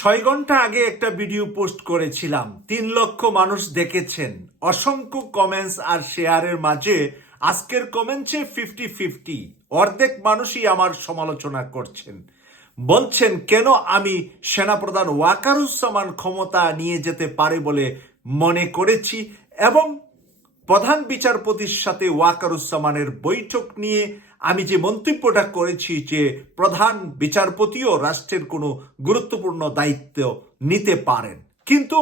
ছয় ঘণ্টা আগে একটা ভিডিও পোস্ট করেছিলাম। তিন লক্ষ মানুষ দেখেছেন। অসংখ্য কমেন্টস আর শেয়ারের মাঝে আজকের কমেন্টসে ফিফটি ফিফটি অর্ধেক মানুষই আমার সমালোচনা করছেন। বলছেন, কেন আমি সেনাপ্রধান ওয়াকারুজ্জামান ক্ষমতা নিয়ে যেতে পারে বলে মনে করেছি এবং প্রধান বিচারপতির সাথে ওয়াকারুজ্জামানের বৈঠক নিয়ে আমি যে মন্তব্যটা করেছি যে প্রধান বিচারপতিও রাষ্ট্রের কোনো গুরুত্বপূর্ণ দায়িত্ব নিতে পারেন। কিন্তু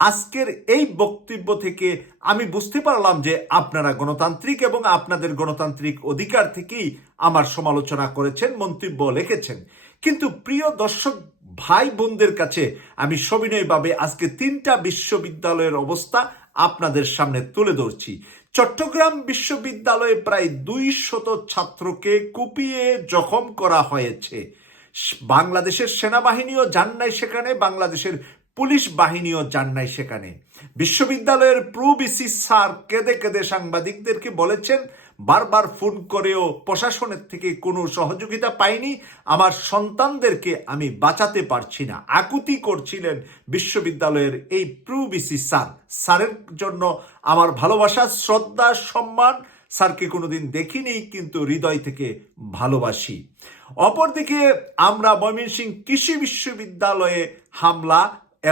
আজকের এই বক্তব্য থেকে আমি বুঝতে পারলাম যে আপনারা গণতান্ত্রিক এবং আপনাদের গণতান্ত্রিক অধিকার থেকেই আমার সমালোচনা করেছেন, মন্তব্য লিখেছেন। কিন্তু প্রিয় দর্শক ভাই বোনদের কাছে আমি সবিনয়ভাবে আজকে তিনটা বিশ্ববিদ্যালয়ের অবস্থা আপনাদের সামনে তুলে ধরছি। চট্টগ্রাম বিশ্ববিদ্যালয়ে প্রায় দুই শত ছাত্রকে কুপিয়ে জখম করা হয়েছে। বাংলাদেশের সেনাবাহিনীও যান নাই সেখানে, বাংলাদেশের পুলিশ বাহিনীও যান নাই সেখানে। বিশ্ববিদ্যালয়ের প্রুবিসি স্যার কেঁদে কেঁদে সাংবাদিকদেরকে বলেছেন বারবার ফোন করেও প্রশাসনের থেকে কোনো সহযোগিতা পাইনি। আমার সন্তানদেরকে আমি বাঁচাতে পারছি না। আকুতি করছিলেন বিশ্ববিদ্যালয়ের এই প্রো বিসি স্যার। স্যারের জন্য আমার ভালোবাসা, শ্রদ্ধা, সম্মান স্যারকে কোনোদিন দেখিনি, কিন্তু হৃদয় থেকে ভালোবাসি। অপরদিকে আমরা ময়মনসিংহ কৃষি বিশ্ববিদ্যালয়ে হামলা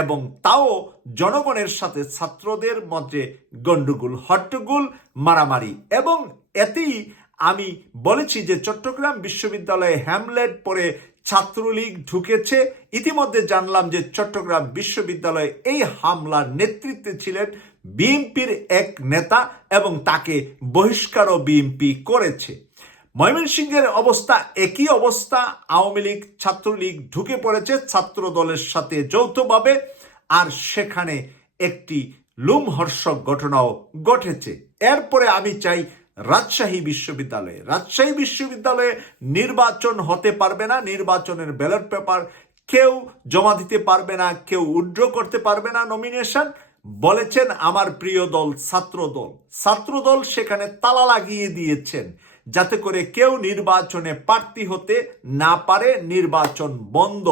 এবং তাও জনগণের সাথে ছাত্রদের মধ্যে গন্ডগোল হট্টগোল, মারামারি এবং এতেই আমি বলেছি যে চট্টগ্রাম বিশ্ববিদ্যালয়ে হ্যামলেট পরে ছাত্রলীগ ঢুকেছে। ইতিমধ্যে জানলাম যে চট্টগ্রাম বিশ্ববিদ্যালয়ে এই হামলার নেতৃত্বে ছিলেন বিএনপির এক নেতা এবং তাকে বহিষ্কারও বিএনপি করেছে। ময়মনসিংহের অবস্থা একই অবস্থা। আওয়ামী লীগ ছাত্রলীগ ঢুকে পড়েছে ছাত্র দলের সাথে যৌথভাবে আর সেখানে একটি লুমহর্ষক ঘটনাও ঘটেছে। এরপরে আমি চাই রাজশাহী বিশ্ববিদ্যালয়ে। রাজশাহী বিশ্ববিদ্যালয়ে নির্বাচন হতে পারবে না, নির্বাচনের ব্যালট পেপার কেউ জমা দিতে পারবে না, কেউ উড্র করতে পারবে না নমিনেশন বলেছেন আমার প্রিয় দল ছাত্র দল ছাত্র দল সেখানে তালা লাগিয়ে দিয়েছেন, যাতে করে কেউ নির্বাচনে প্রার্থী হতে না পারে, নির্বাচন বন্ধ।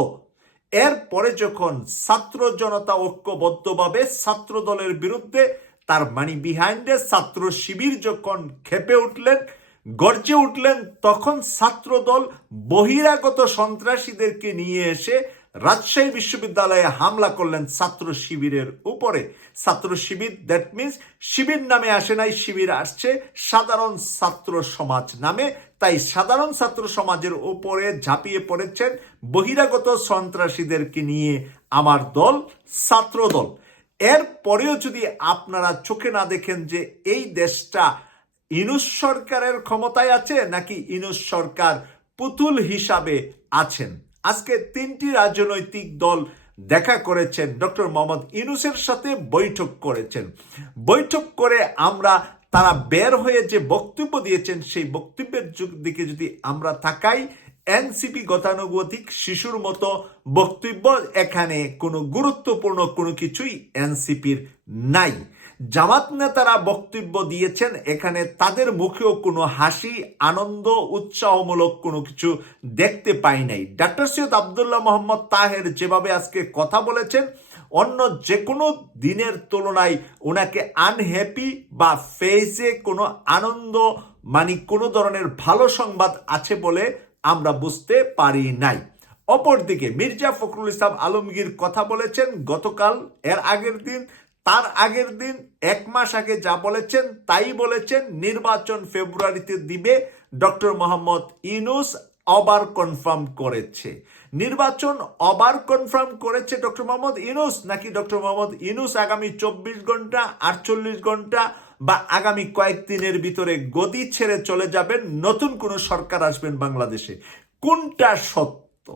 এরপরে যখন ছাত্র জনতা ঐক্যবদ্ধভাবে ছাত্র দলের বিরুদ্ধে তার মানি বিহাইন্ডে ছাত্র শিবির যখন খেপে উঠলেন, গর্জে উঠলেন, তখন ছাত্র দল বহিরাগত সন্ত্রাসীদেরকে নিয়ে এসে রাজশাহী বিশ্ববিদ্যালয়ে হামলা করলেন ছাত্র শিবিরের উপরে। ছাত্র শিবির দ্যাট মিনস শিবির নামে আসে নাই, শিবির আসছে সাধারণ ছাত্র সমাজ নামে। তাই সাধারণ ছাত্র সমাজের উপরে ঝাঁপিয়ে পড়েছেন বহিরাগত সন্ত্রাসীদেরকে নিয়ে আমার দল ছাত্র দল এর পরেও যদি আপনারা চোখে না দেখেন যে এই দেশটা ইনুস সরকারের ক্ষমতায় আছে নাকি ইনুস সরকার পুতুল হিসাবে আছেন? আজকে তিনটি রাজনৈতিক দল দেখা করেছেন, ডক্টর মোহাম্মদ ইনুসের সাথে বৈঠক করেছেন। বৈঠক করে আমরা, তারা বের হয়ে যে বক্তব্য দিয়েছেন, সেই বক্তব্যের দিকে যদি আমরা তাকাই এনসিপি গতানুগতিক শিশুর মতো বক্তব্য এখানে কোনো গুরুত্বপূর্ণ কোনো কিছুই এনসিপির নাই। জামাত নেতারা বক্তব্য দিয়েছেন, এখানে তাদের মুখেও কোনো হাসি, আনন্দ, উৎসাহমূলক কোনো কিছু দেখতে পাই নাই। ডাক্তার সৈয়দ আবদুল্লাহ মোহাম্মদ তাহের যেভাবে আজকে কথা বলেছেন, অন্য যে কোনো দিনের তুলনায় ওনাকে আনহ্যাপি বা ফেসে কোনো আনন্দ মানে কোনো ধরনের ভালো সংবাদ আছে বলে আমরা বুঝতে পারি নাই। অপরদিকে মির্জা ফখরুল ইসলাম আলমগীর কথা বলেছেন, গতকাল এর আগের দিন, তার আগের দিন এক মাস আগে যা বলেছেন তাই বলেছেন। নির্বাচন ফেব্রুয়ারিতে দিবে ডক্টর মোহাম্মদ ইনুস অবার কনফার্ম করেছে। নির্বাচন অবার কনফার্ম করেছে ডক্টর মোহাম্মদ ইনুস নাকি ডক্টর মোহাম্মদ ইনুস আগামী চব্বিশ ঘণ্টা, আটচল্লিশ ঘণ্টা বা আগামী কয়েকদিনের ভিতরে গদি ছেড়ে চলে যাবেন, নতুন কোনো সরকার আসবেন বাংলাদেশে। কোনটা সত্য?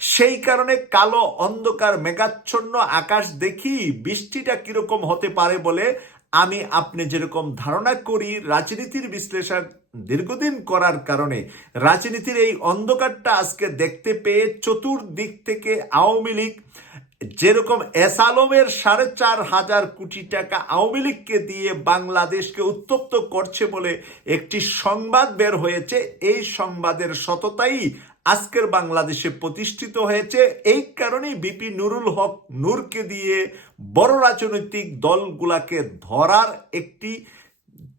সেই কারণে কালো অন্ধকার মেঘাচ্ছন্ন আকাশ দেখি বৃষ্টিটা কীরকম হতে পারে বলে আমি আপনি যেরকম ধারণা করি, রাজনীতির বিশ্লেষণ দীর্ঘদিন করার কারণে, রাজনীতির এই অন্ধকারটা আজকে দেখতে পেয়ে চতুর্দিক থেকে আওয়ামী লীগ যেরকম এস আলমের সাড়ে চার হাজার কোটি টাকা আওয়ামী লীগকে দিয়ে বাংলাদেশকে উত্তপ্ত করছে বলে একটি সংবাদ বের হয়েছে, এই সংবাদের সততাই আজকের বাংলাদেশে প্রতিষ্ঠিত হয়েছে। এই কারণেই বিপি নুরুল হক নূরকে দিয়ে বড় রাজনৈতিক দলগুলাকে ধরার একটি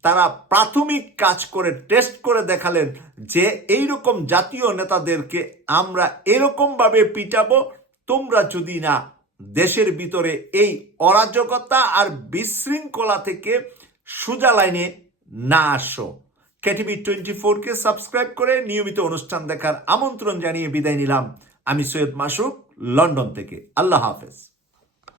তারা প্রাথমিক কাজ করে, টেস্ট করে দেখালেন যে এই রকম জাতীয় নেতাদেরকে আমরা এরকম ভাবে পিটাবো তোমরা যদি না দেশের ভিতরে এই অরাজকতা আর বিশৃঙ্খলা থেকে সোজা লাইনে না আসো। কেটিভি টোয়েন্টি ফোরকে সাবস্ক্রাইব করে নিয়মিত অনুষ্ঠান দেখার আমন্ত্রণ জানিয়ে বিদায় নিলাম। আমি সৈয়দ মাসুক, লন্ডন থেকে। আল্লাহ হাফেজ।